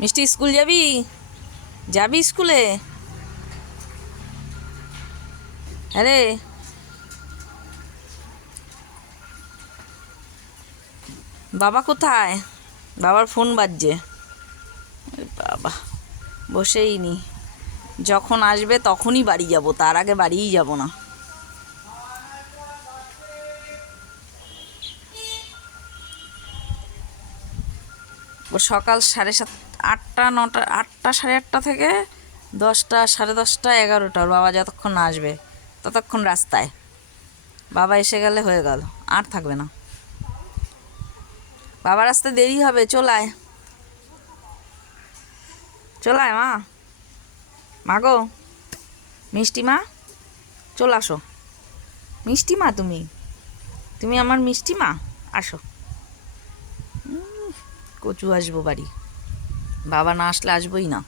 মিষ্টি স্কুল যাবি? যাবি স্কুলে? আরে বাবা কোথায়? বাবার ফোন বাজছে। বাবা বসেই নি, যখন আসবে তখনই বাড়ি যাব, তার আগে বাড়িই যাব না। ও সকাল 7:30, 8টা 9টা, 8টা 8:30 থেকে 10টা 10:30, 11টা, ওর বাবা যতক্ষণ না আসবে ততক্ষণ রাস্তায়। বাবা এসে গেলে হয়ে গেল, আর থাকবে না। বাবার আসতে দেরি হবে, চলায় চলায় মা। মা গো, মিষ্টি মা, চলে আসো। মিষ্টি মা, তুমি তুমি আমার মিষ্টি মা, আসো। কচু আসবো বাড়ি, বাবা না আসলে আসবোই না।